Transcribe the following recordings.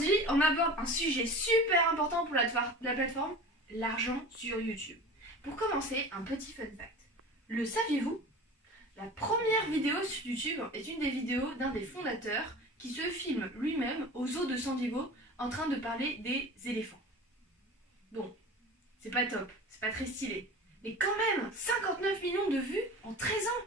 Aujourd'hui, on aborde un sujet super important pour la plateforme, l'argent sur YouTube. Pour commencer, un petit fun fact. Le saviez-vous? La première vidéo sur YouTube est une des vidéos d'un des fondateurs qui se filme lui-même au zoo de San Diego en train de parler des éléphants. Bon, c'est pas top, c'est pas très stylé. Mais quand même, 59 millions de vues en 13 ans.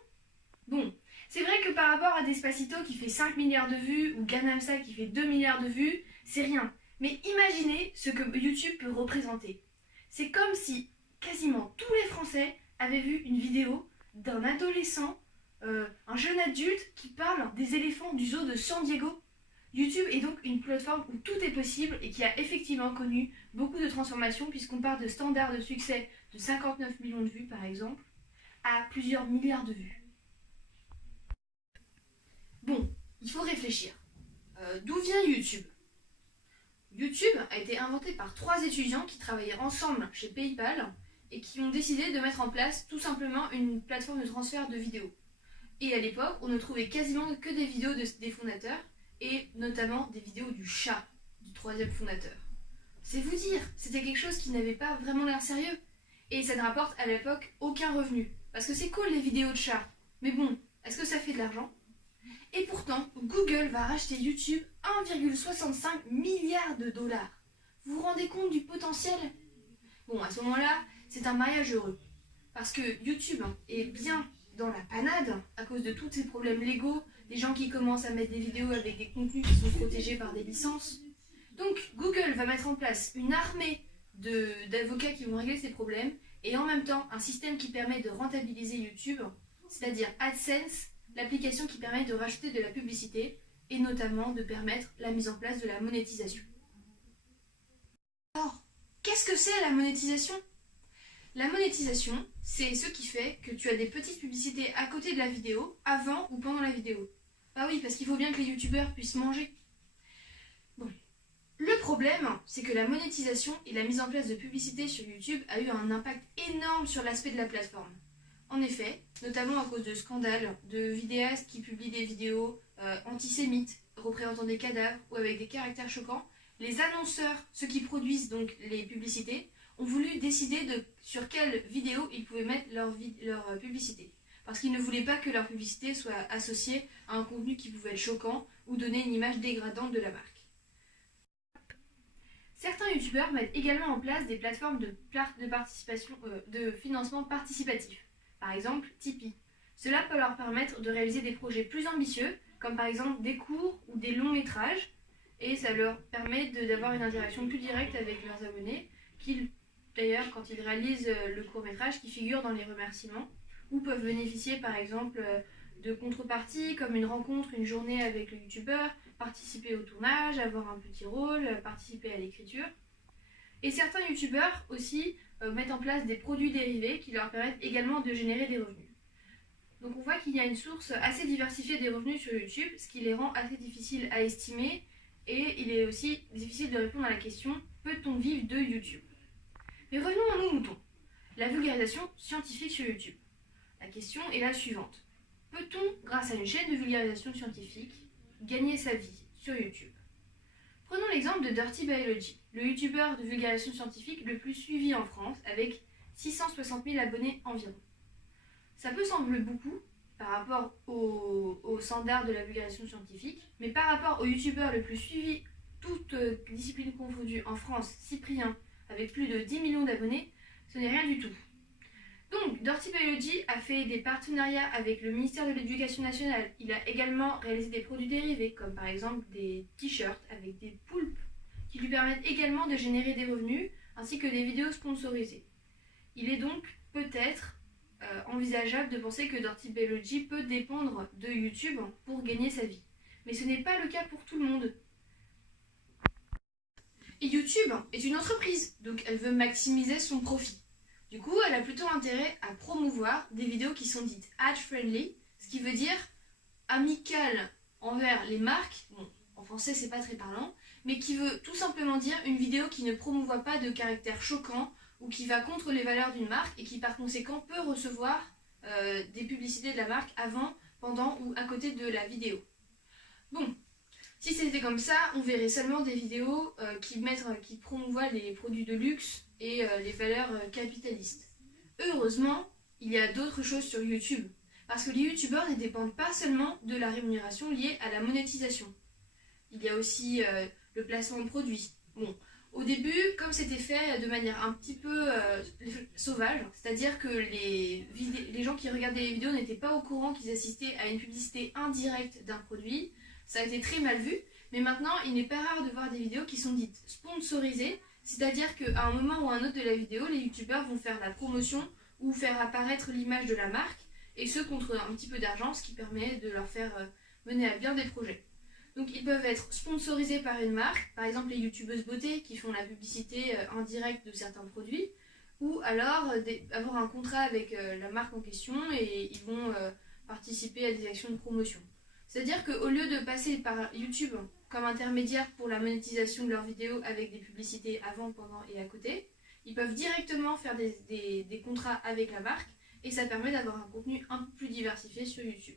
Bon, c'est vrai que par rapport à Despacito qui fait 5 milliards de vues ou Gangnam Style qui fait 2 milliards de vues, c'est rien. Mais imaginez ce que YouTube peut représenter. C'est comme si quasiment tous les Français avaient vu une vidéo d'un adolescent, un jeune adulte qui parle des éléphants du zoo de San Diego. YouTube est donc une plateforme où tout est possible et qui a effectivement connu beaucoup de transformations puisqu'on part de standards de succès de 59 millions de vues par exemple à plusieurs milliards de vues. Bon, il faut réfléchir. D'où vient YouTube? YouTube a été inventé par 3 étudiants qui travaillaient ensemble chez PayPal et qui ont décidé de mettre en place tout simplement une plateforme de transfert de vidéos. Et à l'époque, on ne trouvait quasiment que des vidéos des fondateurs et notamment des vidéos du chat du 3e fondateur. C'est vous dire, c'était quelque chose qui n'avait pas vraiment l'air sérieux. Et ça ne rapporte à l'époque aucun revenu. Parce que c'est cool les vidéos de chats. Mais bon, est-ce que ça fait de l'argent? Et pourtant, Google va racheter YouTube 1,65 milliard de dollars. Vous vous rendez compte du potentiel? Bon, à ce moment-là, c'est un mariage heureux. Parce que YouTube est bien dans la panade à cause de tous ces problèmes légaux, des gens qui commencent à mettre des vidéos avec des contenus qui sont protégés par des licences. Donc, Google va mettre en place une armée d'avocats qui vont régler ces problèmes et en même temps un système qui permet de rentabiliser YouTube, c'est-à-dire AdSense, l'application qui permet de racheter de la publicité et notamment de permettre la mise en place de la monétisation. Alors, qu'est-ce que c'est la monétisation? La monétisation, c'est ce qui fait que tu as des petites publicités à côté de la vidéo, avant ou pendant la vidéo. Bah oui, parce qu'il faut bien que les youtubeurs puissent manger. Bon. Le problème, c'est que la monétisation et la mise en place de publicités sur YouTube a eu un impact énorme sur l'aspect de la plateforme. En effet, notamment à cause de scandales, de vidéastes qui publient des vidéos antisémites, représentant des cadavres ou avec des caractères choquants, les annonceurs, ceux qui produisent donc les publicités, ont voulu décider sur quelle vidéo ils pouvaient mettre leur publicité. Parce qu'ils ne voulaient pas que leur publicité soit associée à un contenu qui pouvait être choquant ou donner une image dégradante de la marque. Certains youtubeurs mettent également en place des plateformes de financement participatif. Par exemple, Tipeee. Cela peut leur permettre de réaliser des projets plus ambitieux, comme par exemple des courts ou des longs métrages, et ça leur permet d'avoir une interaction plus directe avec leurs abonnés, d'ailleurs, quand ils réalisent le court-métrage, qui figure dans les remerciements, ou peuvent bénéficier par exemple de contreparties, comme une rencontre, une journée avec le youtubeur, participer au tournage, avoir un petit rôle, participer à l'écriture. Et certains youtubeurs aussi mettent en place des produits dérivés qui leur permettent également de générer des revenus. Donc on voit qu'il y a une source assez diversifiée des revenus sur YouTube, ce qui les rend assez difficiles à estimer, et il est aussi difficile de répondre à la question « Peut-on vivre de YouTube ?» Mais revenons à nos moutons. La vulgarisation scientifique sur YouTube. La question est la suivante. Peut-on, grâce à une chaîne de vulgarisation scientifique, gagner sa vie sur YouTube? Prenons l'exemple de Dirty Biology, le youtubeur de vulgarisation scientifique le plus suivi en France, avec 660 000 abonnés environ. Ça peut sembler beaucoup par rapport aux standards de la vulgarisation scientifique, mais par rapport au youtubeur le plus suivi, toutes disciplines confondues en France, Cyprien, avec plus de 10 millions d'abonnés, ce n'est rien du tout. Donc, Dirty Biology a fait des partenariats avec le ministère de l'Éducation nationale. Il a également réalisé des produits dérivés, comme par exemple des t-shirts avec des poulpes, qui lui permettent également de générer des revenus, ainsi que des vidéos sponsorisées. Il est donc peut-être envisageable de penser que Dirty Biology peut dépendre de YouTube pour gagner sa vie. Mais ce n'est pas le cas pour tout le monde. Et YouTube est une entreprise, donc elle veut maximiser son profit. Du coup, elle a plutôt intérêt à promouvoir des vidéos qui sont dites ad-friendly, ce qui veut dire amicales envers les marques, bon, en français c'est pas très parlant, mais qui veut tout simplement dire une vidéo qui ne promouvoit pas de caractère choquant ou qui va contre les valeurs d'une marque et qui par conséquent peut recevoir des publicités de la marque avant, pendant ou à côté de la vidéo. Bon, Si c'était comme ça, on verrait seulement des vidéos qui promouvoient les produits de luxe et les valeurs capitalistes. Heureusement, il y a d'autres choses sur YouTube, parce que les youtubeurs ne dépendent pas seulement de la rémunération liée à la monétisation. Il y a aussi le placement de produits. Bon, au début, comme c'était fait de manière un petit peu sauvage, c'est-à-dire que les gens qui regardaient les vidéos n'étaient pas au courant qu'ils assistaient à une publicité indirecte d'un produit, ça a été très mal vu, mais maintenant, il n'est pas rare de voir des vidéos qui sont dites sponsorisées, c'est-à-dire qu'à un moment ou à un autre de la vidéo, les youtubeurs vont faire la promotion ou faire apparaître l'image de la marque, et ce contre un petit peu d'argent, ce qui permet de leur faire mener à bien des projets. Donc ils peuvent être sponsorisés par une marque, par exemple les youtubeuses beauté qui font la publicité indirecte de certains produits, ou alors avoir un contrat avec la marque en question et ils vont participer à des actions de promotion. C'est-à-dire qu'au lieu de passer par YouTube comme intermédiaire pour la monétisation de leurs vidéos avec des publicités avant, pendant et à côté, ils peuvent directement faire des contrats avec la marque et ça permet d'avoir un contenu un peu plus diversifié sur YouTube.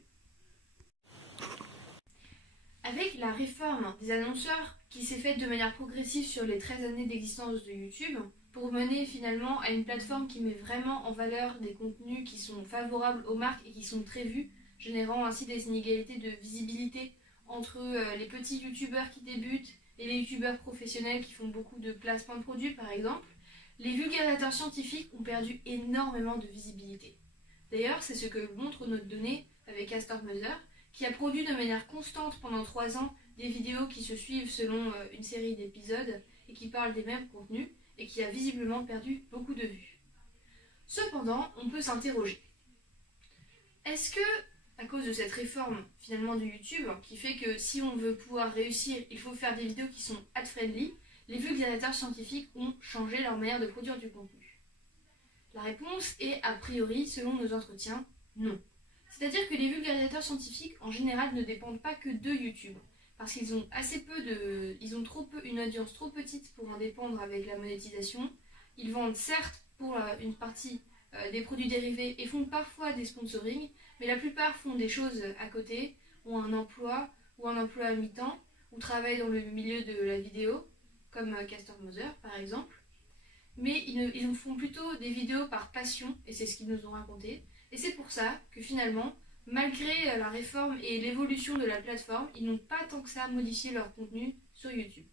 Avec la réforme des annonceurs qui s'est faite de manière progressive sur les 13 années d'existence de YouTube, pour mener finalement à une plateforme qui met vraiment en valeur des contenus qui sont favorables aux marques et qui sont très vus, générant ainsi des inégalités de visibilité entre les petits youtubeurs qui débutent et les youtubeurs professionnels qui font beaucoup de placements de produits par exemple, les vulgarisateurs scientifiques ont perdu énormément de visibilité. D'ailleurs, c'est ce que montre notre donnée avec Castor Mother, qui a produit de manière constante pendant 3 ans des vidéos qui se suivent selon une série d'épisodes et qui parlent des mêmes contenus et qui a visiblement perdu beaucoup de vues. Cependant, on peut s'interroger. Est-ce que, à cause de cette réforme finalement de YouTube, qui fait que si on veut pouvoir réussir, il faut faire des vidéos qui sont ad-friendly, les vulgarisateurs scientifiques ont changé leur manière de produire du contenu? La réponse est, a priori, selon nos entretiens, non. C'est-à-dire que les vulgarisateurs scientifiques, en général, ne dépendent pas que de YouTube, parce qu'ils ont une audience trop petite pour en dépendre avec la monétisation. Ils vendent certes pour une partie des produits dérivés et font parfois des sponsorings, mais la plupart font des choses à côté, ont un emploi ou un emploi à mi-temps, ou travaillent dans le milieu de la vidéo, comme Castor Mother par exemple. Mais ils font plutôt des vidéos par passion, et c'est ce qu'ils nous ont raconté. Et c'est pour ça que finalement, malgré la réforme et l'évolution de la plateforme, ils n'ont pas tant que ça modifié leur contenu sur YouTube.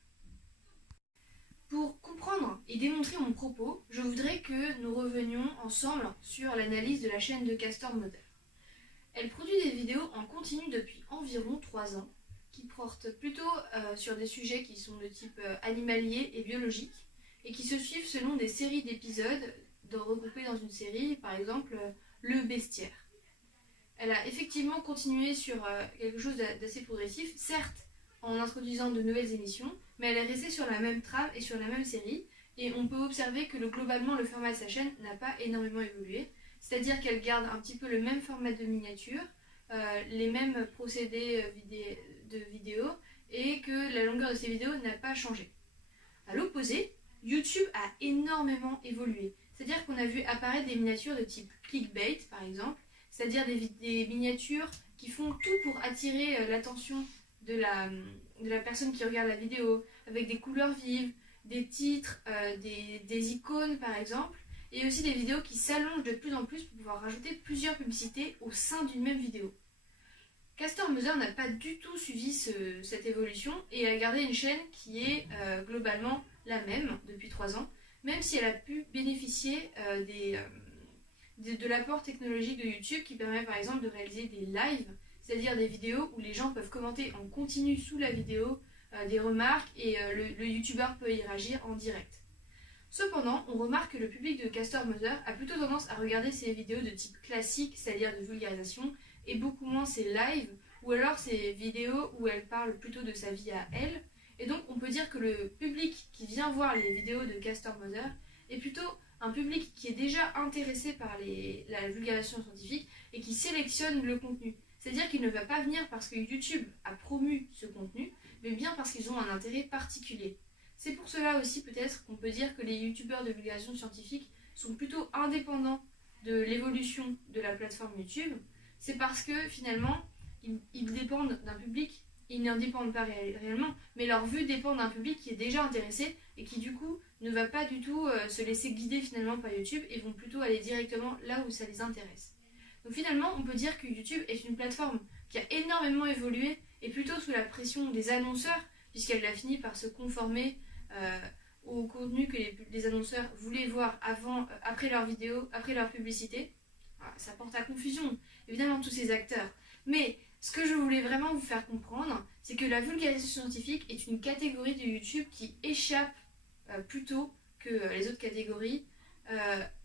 Pour comprendre et démontrer mon propos, je voudrais que nous revenions ensemble sur l'analyse de la chaîne de Castor Mother. Elle produit des vidéos en continu depuis environ 3 ans, qui portent plutôt sur des sujets qui sont de type animalier et biologique, et qui se suivent selon des séries d'épisodes regroupés dans une série, par exemple le bestiaire. Elle a effectivement continué sur quelque chose d'assez progressif, certes en introduisant de nouvelles émissions, mais elle est restée sur la même trame et sur la même série, et on peut observer que globalement le format de sa chaîne n'a pas énormément évolué, c'est-à-dire qu'elle garde un petit peu le même format de miniature, les mêmes procédés de vidéos, et que la longueur de ses vidéos n'a pas changé. À l'opposé, YouTube a énormément évolué. C'est-à-dire qu'on a vu apparaître des miniatures de type clickbait, par exemple, c'est-à-dire des miniatures qui font tout pour attirer l'attention de la personne qui regarde la vidéo, avec des couleurs vives, des titres, des icônes, par exemple, et aussi des vidéos qui s'allongent de plus en plus pour pouvoir rajouter plusieurs publicités au sein d'une même vidéo. Castor Mother n'a pas du tout suivi cette évolution et a gardé une chaîne qui est globalement la même depuis 3 ans, même si elle a pu bénéficier de l'apport technologique de YouTube qui permet par exemple de réaliser des lives, c'est-à-dire des vidéos où les gens peuvent commenter en continu sous la vidéo des remarques et le youtubeur peut y réagir en direct. Cependant, on remarque que le public de Castor Mother a plutôt tendance à regarder ces vidéos de type classique, c'est-à-dire de vulgarisation, et beaucoup moins ses lives, ou alors ses vidéos où elle parle plutôt de sa vie à elle. Et donc on peut dire que le public qui vient voir les vidéos de Castor Mother est plutôt un public qui est déjà intéressé par la vulgarisation scientifique et qui sélectionne le contenu. C'est-à-dire qu'il ne va pas venir parce que YouTube a promu ce contenu, mais bien parce qu'ils ont un intérêt particulier. C'est pour cela aussi peut-être qu'on peut dire que les youtubeurs de vulgarisation scientifique sont plutôt indépendants de l'évolution de la plateforme YouTube. C'est parce que finalement, ils dépendent d'un public ils n'en dépendent pas réellement, mais leur vue dépend d'un public qui est déjà intéressé et qui du coup ne va pas du tout se laisser guider finalement par YouTube et vont plutôt aller directement là où ça les intéresse. Donc finalement, on peut dire que YouTube est une plateforme qui a énormément évolué et plutôt sous la pression des annonceurs, puisqu'elle a fini par se conformer au contenu que les annonceurs voulaient voir après leurs vidéos, après leur publicité. Voilà, ça porte à confusion, évidemment, tous ces acteurs. Mais ce que je voulais vraiment vous faire comprendre, c'est que la vulgarisation scientifique est une catégorie de YouTube qui échappe plutôt que les autres catégories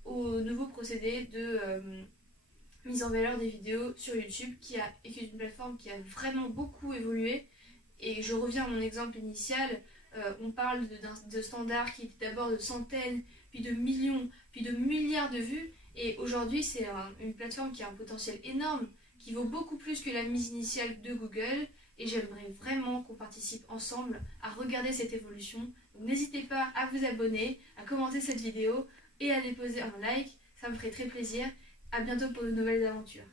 au nouveau procédé de mise en valeur des vidéos sur YouTube, qui est une plateforme qui a vraiment beaucoup évolué. Et je reviens à mon exemple initial, on parle de standards qui étaient d'abord de centaines, puis de millions, puis de milliards de vues. Et aujourd'hui, c'est une plateforme qui a un potentiel énorme, qui vaut beaucoup plus que la mise initiale de Google. Et j'aimerais vraiment qu'on participe ensemble à regarder cette évolution. Donc n'hésitez pas à vous abonner, à commenter cette vidéo et à déposer un like. Ça me ferait très plaisir. À bientôt pour de nouvelles aventures.